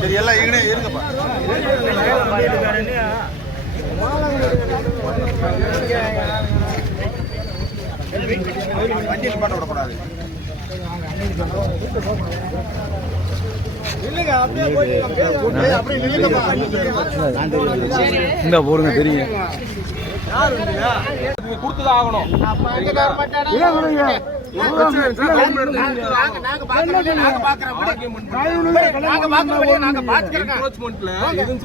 சரி எல்லாம் இருங்க இருங்கப்பா வண்டி நிப்பாட்ட விடக்கூடாது. இந்த போடுங்க தெரியும் கொடுத்துதான் ஆகணும்.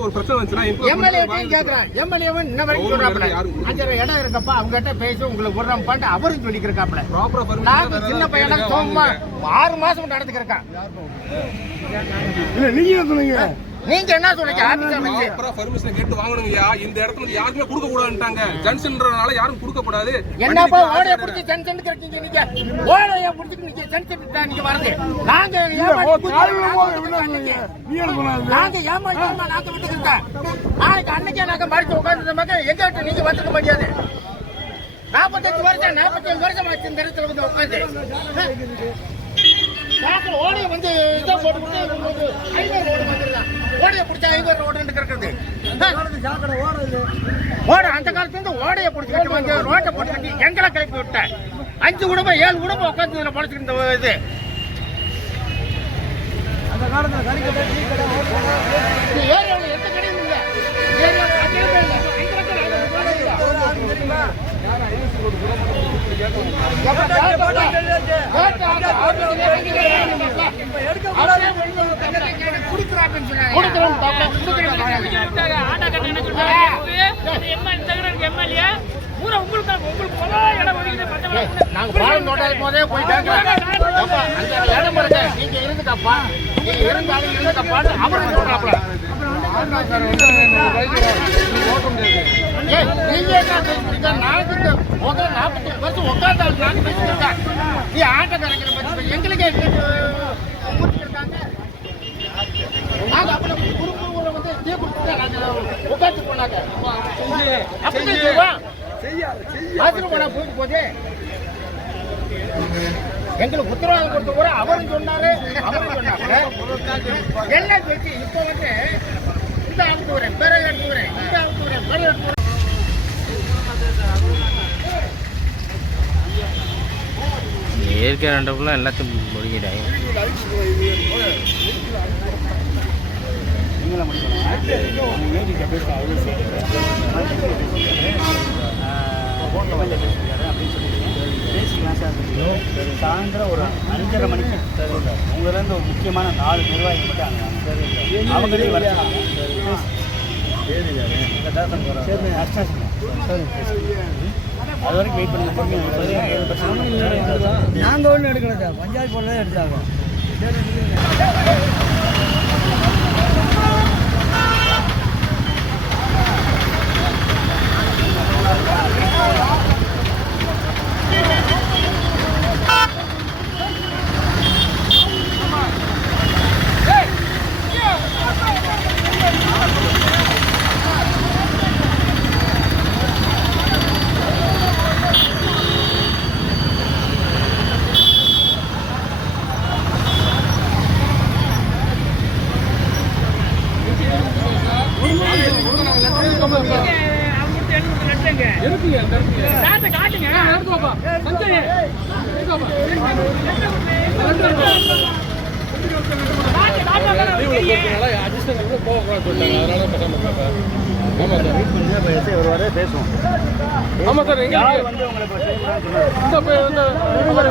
ஒரு பிரச்சனை வந்துச்சுன்னா எம்எல்ஏட்டையும் கேக்குறேன் எம்எல்ஏவும் இன்ன வரைக்கும் சொல்றாப்புல அஞ்சரை இடம் இருக்கப்பா அவங்ககிட்ட பேசி உங்களுக்கு விடுறோம் பாட்டு அவரும் சொல்லிக்கிறக்காப்புல ப்ராப்பரா நாங்க சின்ன பையனா சோமா ஆறு மாசம் நடந்துக்கிறேன் நீங்க என்ன சொல்றீங்க ப்ராப்பரா பர்மிஷன் கேட்டு வாங்கணுங்கய்யா. இந்த இடத்துல யாருமே கொடுக்க கூடாதுட்டாங்க ஜங்ஷன்றனால யாரும் கொடுக்க கூடாது என்னப்பா ஓடைய புடிச்சு ஜன்சன் இருக்கீங்க நீங்க? ஓடைய புடிச்சு நீங்க ஜன்சன் நீங்க வரது நாங்க நாங்க ஏமாத்தி நாங்க விட்டுக்கிட்டோம் நாளைக்கு அன்னைக்கே நாங்க மறைச்சு உட்கார்ந்து மக்கள் எங்க விட்டு நீங்க வந்துக்க முடியாது நாற்பத்தஞ்சு வருஷம் நாற்பத்தஞ்சு வருஷம் ஆச்சு இந்த இடத்துல வந்து உட்காந்து ஓடைய வந்து இதை போட்டு விட்டு ஐநூறு ஓடைய பிடிச்சா ஐநூறு ரோடு கிடக்குது. ஓட அந்த காலத்துல இருந்து ஓடைய பிடிச்சிக்கிட்டு வந்து ரோட்டை போட்டு கட்டி எங்களை கிளப்பி விட்டேன். அஞ்சு குடும்பம் ஏழு குடும்பம் உட்காந்து இதில் பொழைச்சிட்டு இந்த இது. இந்த ஏரியாவில் கேட்டு குடுக்குறாங்கன்னு சொன்னாங்க. குடுக்குறோம் பாப்பா, குடுக்குறோம் நாங்க பாலம் தோட்டம் போதே போய் அந்த இடம் பாருங்க நீங்க இருந்துக்கப்பா நீங்க இருந்தாலும் இருந்துக்கப்பான்னு அவரும் சொல்றாப்ல ஏய், நீங்க என்ன பேசுறீங்க? நாற்பத்தி வருஷம் உட்கார்ந்தாலும் நாங்க பேசிட்டு. நீ ஆட்டக்காரங்களை பத்தி பேசு. எங்களுக்கே முடிச்சிருக்காங்க. நாங்க அப்புறம் குறுக்குறுல வந்து நாங்க உட்கார்ந்து போனாங்க. போனா போயிட்டு போதே எங்களுக்கு உத்தரவாதம் கொடுத்த கூட அவரும் சொன்னாரு அவரும் சொன்னாரு என்ன பேச்சு இப்ப வந்து இயற்கை ரெண்டுக்குள்ள எல்லாத்தையும் முடிக்கிட்டாங்க சாயந்தரம் ஒரு அஞ்சரை மணிக்கு உங்களிலேருந்து ஒரு முக்கியமான நாலு நிர்வாகி மட்டும் அது வரைக்கும் வெயிட் பண்ணி நாங்கள் ஒன்றும் எடுக்கல சார். பஞ்சாயத்து போல தான் எடுத்தாங்க. இருக்குங்க இந்த இடத்துக்கு எடுத்துவாப்பா சஞ்சய் அட்ஜஸ்ட் பேசுவோம் ஆமா சார் எங்க வந்து உங்களை